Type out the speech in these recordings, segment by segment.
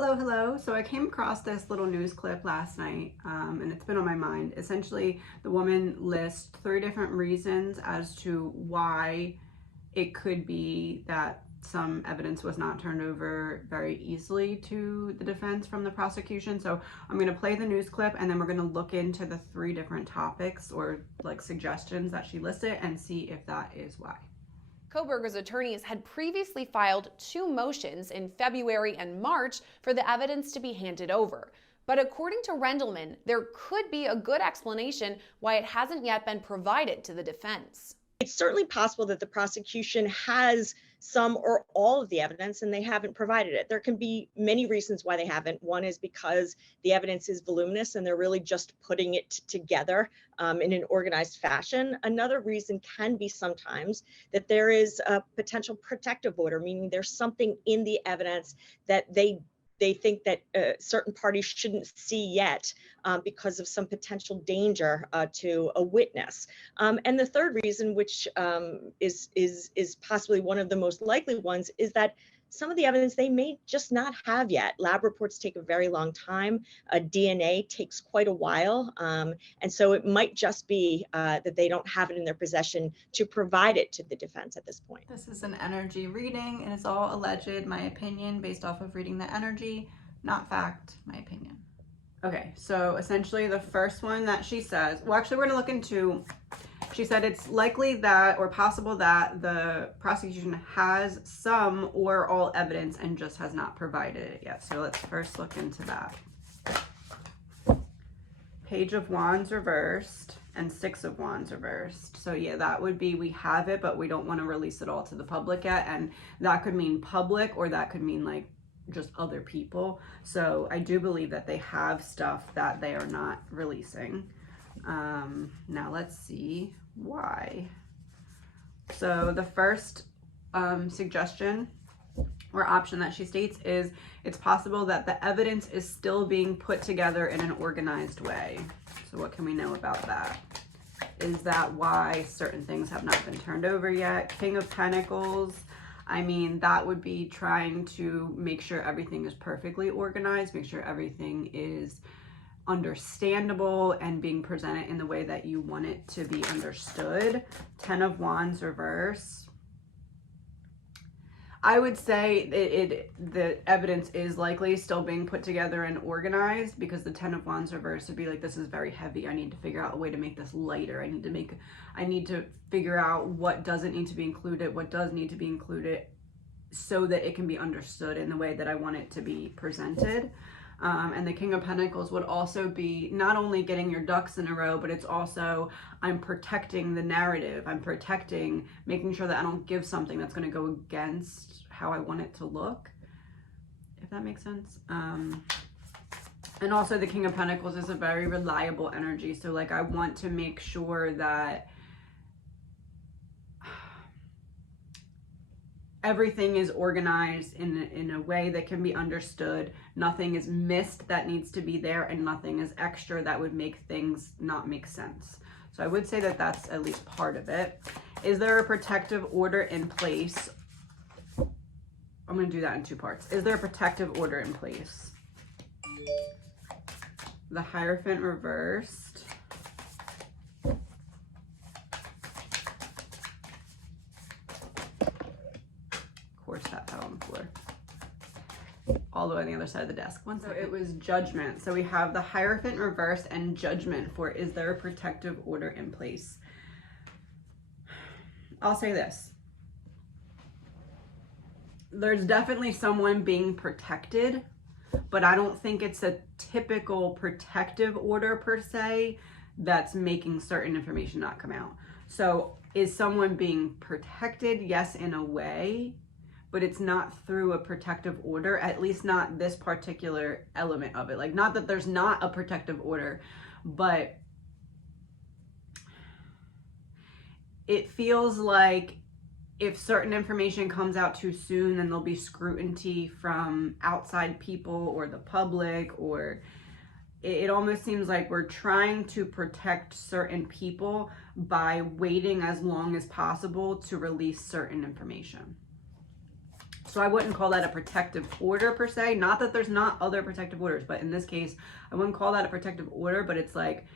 Hello. So I came across this little news clip last night, and it's been on my mind. Essentially, the woman lists 3 different reasons as to why it could be that some evidence was not turned over very easily to the defense from the prosecution. So I'm going to play the news clip, and then we're going to look into the 3 different topics or like suggestions that she listed and see if that is why. Kohberger's attorneys had previously filed 2 motions in February and March for the evidence to be handed over. But according to Rendelman, there could be a good explanation why it hasn't yet been provided to the defense. It's certainly possible that the prosecution has some or all of the evidence and they haven't provided it. There can be many reasons why they haven't. One is because the evidence is voluminous and they're really just putting it together in an organized fashion. Another reason can be sometimes that there is a potential protective order, meaning there's something in the evidence that they think that certain parties shouldn't see yet because of some potential danger to a witness. And the third reason, which is possibly one of the most likely ones, is that some of the evidence they may just not have yet. Lab reports take a very long time. DNA takes quite a while. And so it might just be that they don't have it in their possession to provide it to the defense at this point. This is an energy reading, and it's all alleged, my opinion, based off of reading the energy, not fact, my opinion. Okay, so essentially the first one that she says, well, actually we're going to look into, she said it's likely that or possible that the prosecution has some or all evidence and just has not provided it yet. So let's first look into that. Page of Wands reversed and 6 of Wands reversed. So yeah, that would be we have it, but we don't want to release it all to the public yet. And that could mean public, or that could mean like just other people. So I do believe that they have stuff that they are not releasing. Now let's see why. So the first suggestion or option that she states is it's possible that the evidence is still being put together in an organized way. So what can we know about that? Is that why certain things have not been turned over yet? King of Pentacles, I mean, that would be trying to make sure everything is perfectly organized, make sure everything is understandable and being presented in the way that you want it to be understood. 10 of Wands reverse. I would say the evidence is likely still being put together and organized, because the 10 of Wands reverse would be like, this is very heavy. I need to figure out a way to make this lighter. I need to figure out what doesn't need to be included, what does need to be included, so that it can be understood in the way that I want it to be presented. And the King of Pentacles would also be not only getting your ducks in a row, but it's also I'm protecting the narrative. I'm protecting, making sure that I don't give something that's going to go against how I want it to look, if that makes sense. And also the King of Pentacles is a very reliable energy. So like I want to make sure that everything is organized in a way that can be understood. Nothing is missed that needs to be there, and nothing is extra that would make things not make sense. So I would say that that's at least part of it. Is there a protective order in place? I'm going to do that in 2 parts. Is there a protective order in place? The Hierophant reversed. That fell on the floor all the way on the other side of the desk. So it was Judgment. So we have the Hierophant reversed and Judgment for is there a protective order in place? I'll say this. There's definitely someone being protected, but I don't think it's a typical protective order per se that's making certain information not come out. So is someone being protected? Yes, in a way, but it's not through a protective order, at least not this particular element of it. Like, not that there's not a protective order, but it feels like if certain information comes out too soon, then there'll be scrutiny from outside people or the public, or it almost seems like we're trying to protect certain people by waiting as long as possible to release certain information. So I wouldn't call that a protective order per se. Not that there's not other protective orders, but in this case, I wouldn't call that a protective order, but it's like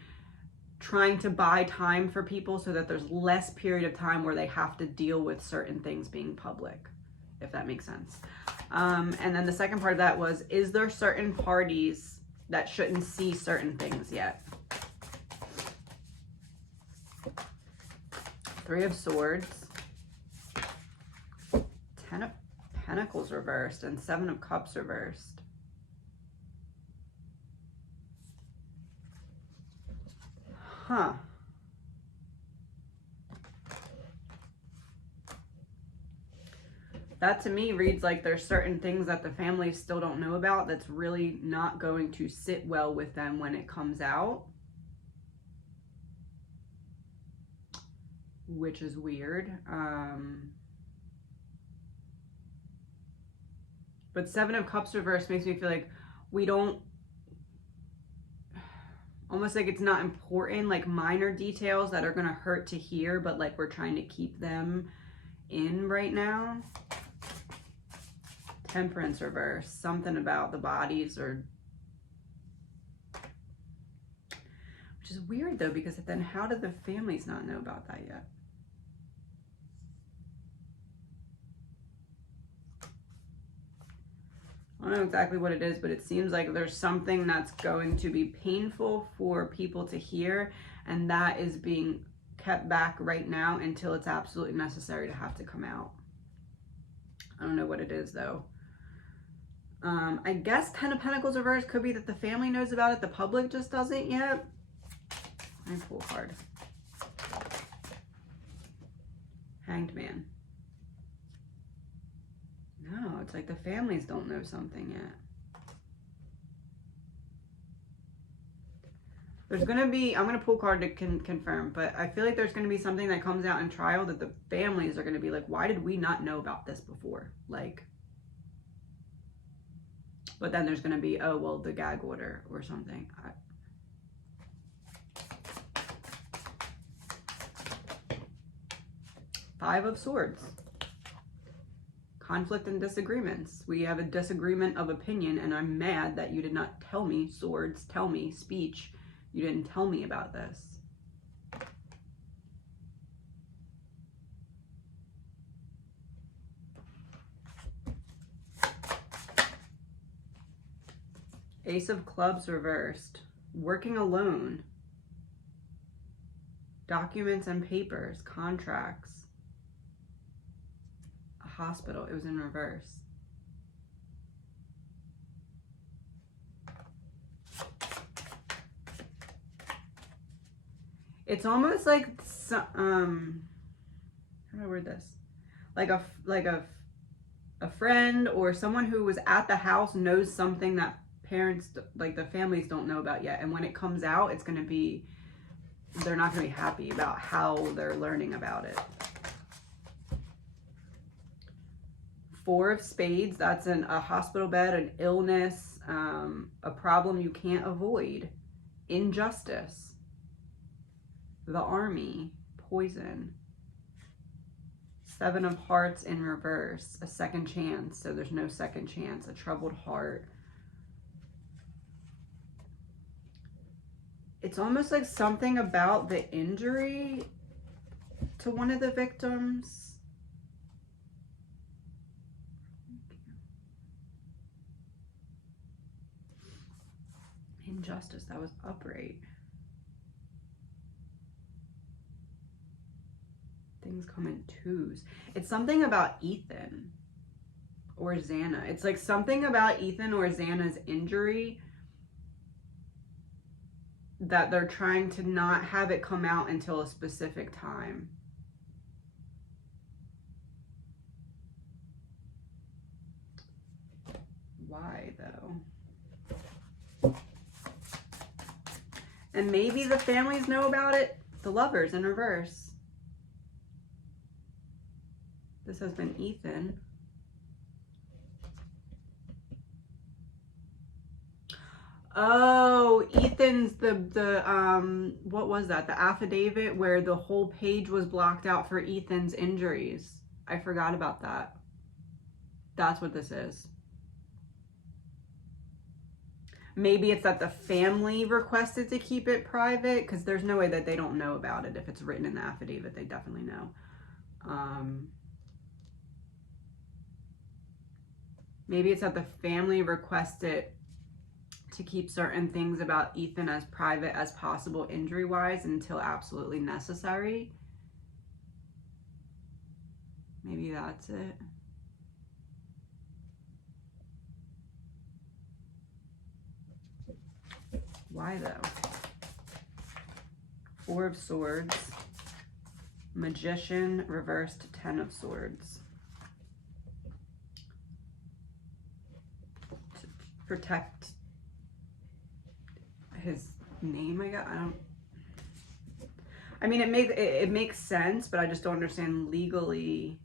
trying to buy time for people so that there's less period of time where they have to deal with certain things being public, if that makes sense. And then the second part of that was, is there certain parties that shouldn't see certain things yet? Three of Swords, 10 of Pentacles reversed, and 7 of Cups reversed. Huh. That to me reads like there's certain things that the families still don't know about that's really not going to sit well with them when it comes out. Which is weird. But 7 of Cups reversed makes me feel like we don't, almost like it's not important, like minor details that are going to hurt to hear, but like we're trying to keep them in right now. Temperance reversed, something about the bodies, or, which is weird though, because then how did the families not know about that yet? I don't know exactly what it is, but it seems like there's something that's going to be painful for people to hear, and that is being kept back right now until it's absolutely necessary to have to come out. I don't know what it is though. I guess 10 of Pentacles reversed could be that the family knows about it, the public just doesn't yet. Let me pull a card. Hanged Man. No, it's like the families don't know something yet. There's going to be, I'm going to pull a card to confirm, but I feel like there's going to be something that comes out in trial that the families are going to be like, why did we not know about this before? Like, but then there's going to be, oh, well, the gag order or something. Five of Swords. Conflict and disagreements. We have a disagreement of opinion, and I'm mad that you did not tell me, Swords, tell me, speech. You didn't tell me about this. Ace of Clubs reversed. Working alone. Documents and papers. Contracts. A hospital. It was in reverse. It's almost like how do I word this? Like a friend or someone who was at the house knows something that parents, like the families, don't know about yet, and when it comes out, it's going to be, they're not going to be happy about how they're learning about it. Four of Spades, that's a hospital bed, an illness, a problem you can't avoid, injustice, the Army, poison, Seven of Hearts in reverse, a second chance, so there's no second chance, a troubled heart. It's almost like something about the injury to one of the victims. Injustice, that was upright. Things come in twos. It's something about Ethan or Xana. It's like something about Ethan or Xana's injury that they're trying to not have it come out until a specific time. Why though? And maybe the families know about it. The Lovers in reverse. This has been Ethan. Oh, Ethan's the what was that? The affidavit where the whole page was blocked out for Ethan's injuries. I forgot about that. That's what this is. Maybe it's that the family requested to keep it private, because there's no way that they don't know about it. If it's written in the affidavit, they definitely know. Maybe it's that the family requested to keep certain things about Ethan as private as possible injury-wise until absolutely necessary. Maybe that's it. Why though? Four of Swords, Magician, reversed, 10 of Swords. To protect his name, I mean, it makes sense, but I just don't understand legally.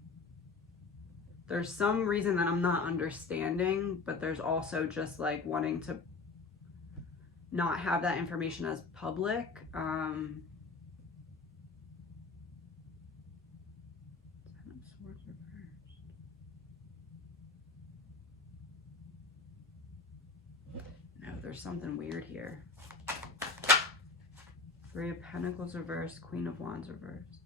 There's some reason that I'm not understanding, but there's also just like wanting to not have that information as public. No, there's something weird here. Three of Pentacles reversed, Queen of Wands reversed.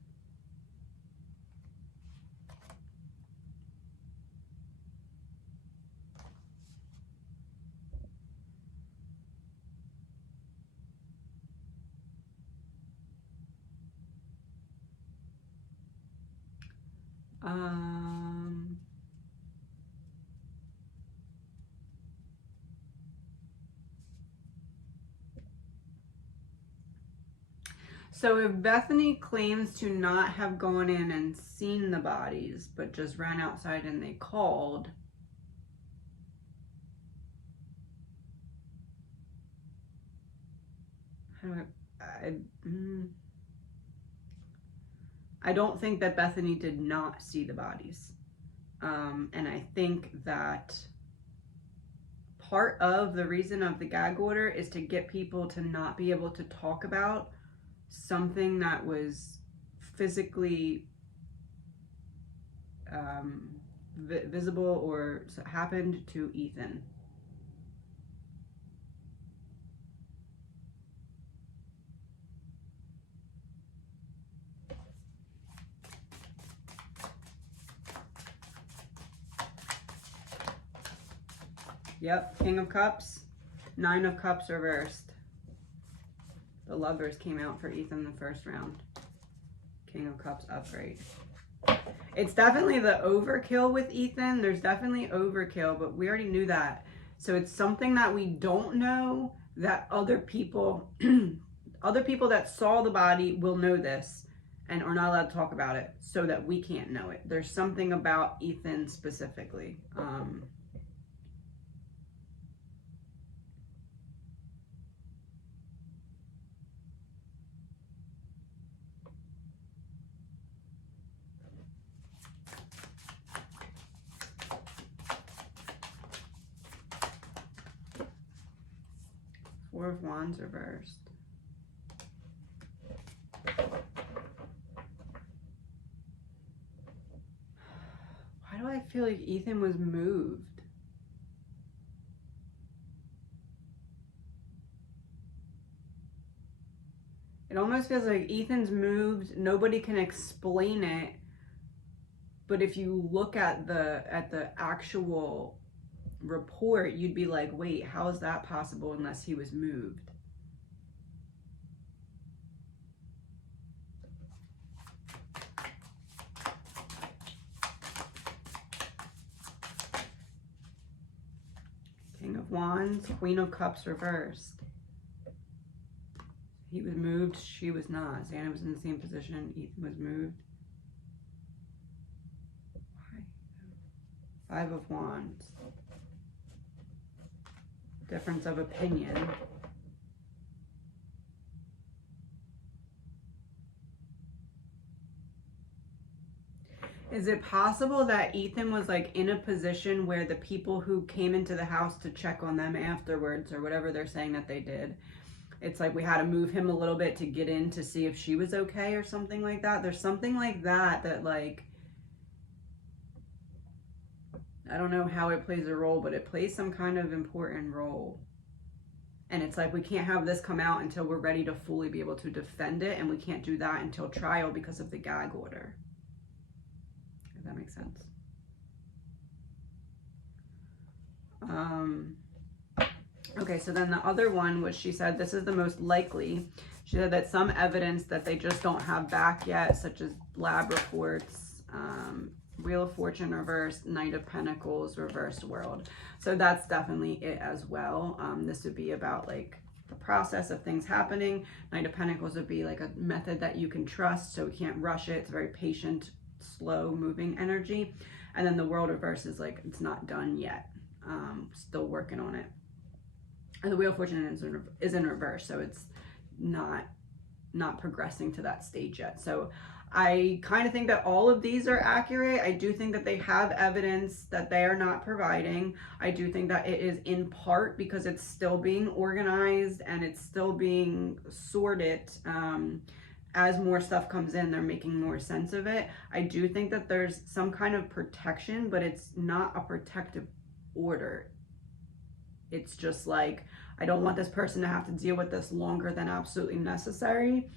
So if Bethany claims to not have gone in and seen the bodies, but just ran outside and they called, I don't think that Bethany did not see the bodies. And I think that part of the reason of the gag order is to get people to not be able to talk about something that was physically visible or happened to Ethan. Yep, King of Cups, Nine of Cups reversed. The Lovers came out for Ethan the first round. King of Cups upright. It's definitely the overkill with Ethan. There's definitely overkill, but we already knew that. So it's something that we don't know, that other people, other people that saw the body will know this and are not allowed to talk about it, so that we can't know it. There's something about Ethan specifically. Four of Wands reversed. Why do I feel like Ethan was moved? It almost feels like Ethan's moved. Nobody can explain it. But if you look at the actual report, you'd be like, wait, how is that possible unless he was moved? King of Wands, Queen of Cups reversed. He was moved, she was not. Xana was in the same position, Ethan was moved. Why? Five of Wands. Difference of opinion. Is it possible that Ethan was like in a position where the people who came into the house to check on them afterwards, or whatever they're saying that they did, it's like we had to move him a little bit to get in to see if she was okay or something like that? There's something like that, that like, I don't know how it plays a role, but it plays some kind of important role. And it's like, we can't have this come out until we're ready to fully be able to defend it, and we can't do that until trial because of the gag order. If that makes sense. Okay, so then the other one was, she said, this is the most likely. She said that some evidence that they just don't have back yet, such as lab reports, Wheel of Fortune reversed, Knight of Pentacles, reversed world. So that's definitely it as well. This would be about like the process of things happening. Knight of Pentacles would be like a method that you can trust, so we can't rush it. It's very patient, slow moving energy. And then the world reverse is like, it's not done yet. Still working on it. And the Wheel of Fortune is in reverse, so it's not progressing to that stage yet. So I kind of think that all of these are accurate. I do think that they have evidence that they are not providing. I do think that it is in part because it's still being organized and it's still being sorted. As more stuff comes in, they're making more sense of it. I do think that there's some kind of protection, but it's not a protective order. It's just like, I don't want this person to have to deal with this longer than absolutely necessary.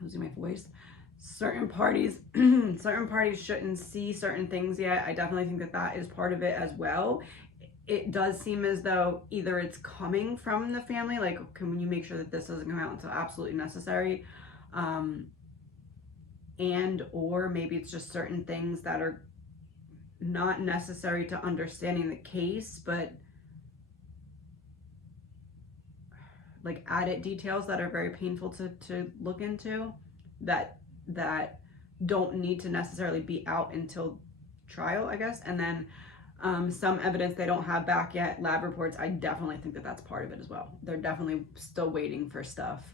Losing my voice. Certain parties shouldn't see certain things yet. I definitely think that that is part of it as well. It does seem as though either it's coming from the family, like, can you make sure that this doesn't come out until absolutely necessary, and or maybe it's just certain things that are not necessary to understanding the case, but like added details that are very painful to look into, that don't need to necessarily be out until trial, I guess. And then some evidence they don't have back yet, lab reports. I definitely think that that's part of it as well. They're definitely still waiting for stuff.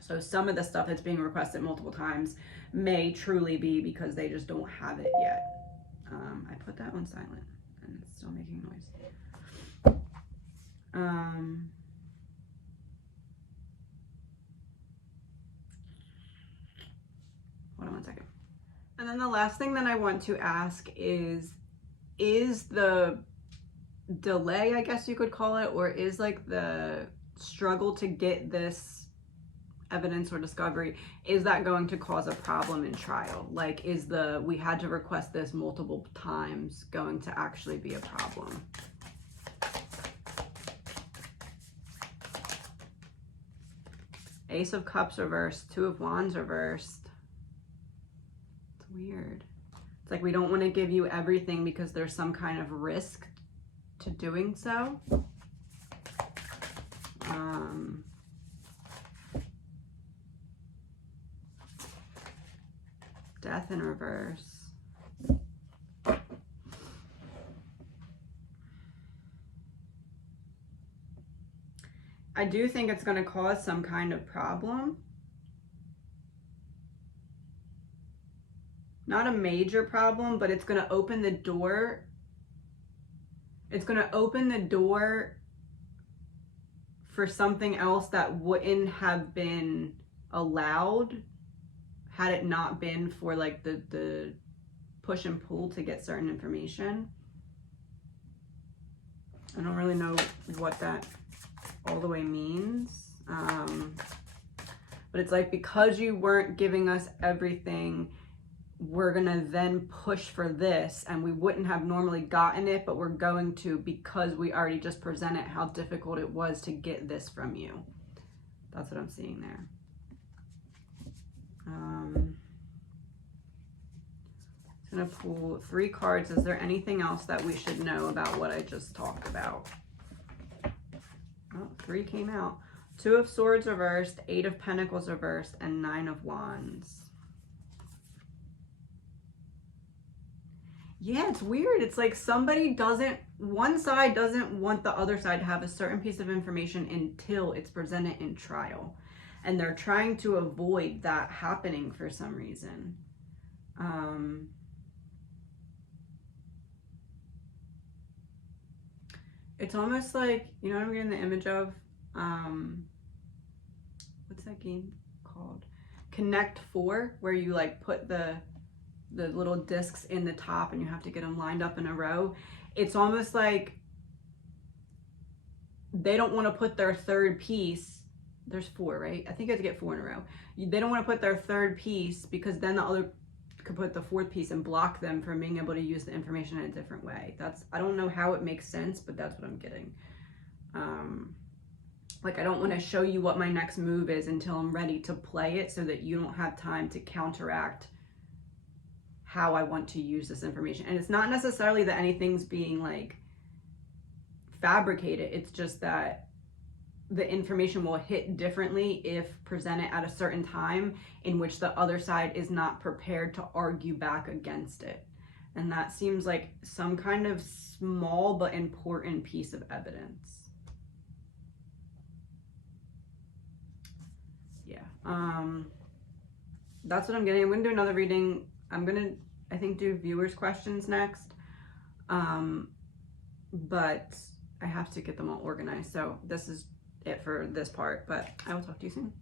So some of the stuff that's being requested multiple times may truly be because they just don't have it yet. I put that on silent and it's still making noise. Hold on one second. And then the last thing that I want to ask is the delay, I guess you could call it, or is like the struggle to get this evidence or discovery, is that going to cause a problem in trial? Like, is the we had to request this multiple times going to actually be a problem? Ace of Cups reversed, Two of Wands reversed. It's weird. It's like we don't want to give you everything because there's some kind of risk to doing so. Death in reverse. I do think it's going to cause some kind of problem. Not a major problem, but it's going to open the door. It's going to open the door for something else that wouldn't have been allowed had it not been for like the push and pull to get certain information. I don't really know what that all the way means. But it's like, because you weren't giving us everything, we're gonna then push for this, and we wouldn't have normally gotten it, but we're going to because we already just presented how difficult it was to get this from you. That's what I'm seeing there. I'm gonna pull 3 cards. Is there anything else that we should know about what I just talked about? Oh, 3 came out. 2 of Swords reversed, 8 of Pentacles reversed, and 9 of Wands. Yeah, it's weird. It's like one side doesn't want the other side to have a certain piece of information until it's presented in trial. And they're trying to avoid that happening for some reason. It's almost like, you know what I'm getting the image of? What's that game called? Connect 4, where you like put the the little discs in the top, and you have to get them lined up in a row. It's almost like they don't want to put their third piece. There's 4, right? I think you have to get 4 in a row. They don't want to put their third piece because then the other could put the 4th piece and block them from being able to use the information in a different way. I don't know how it makes sense, but that's what I'm getting. Like, I don't want to show you what my next move is until I'm ready to play it, so that you don't have time to counteract how I want to use this information. And it's not necessarily that anything's being like fabricated. It's just that the information will hit differently if presented at a certain time in which the other side is not prepared to argue back against it. And that seems like some kind of small but important piece of evidence. Yeah, that's what I'm getting. I'm gonna do another reading. I'm gonna, I think, do viewers' questions next. But I have to get them all organized. So this is it for this part, but I will talk to you soon.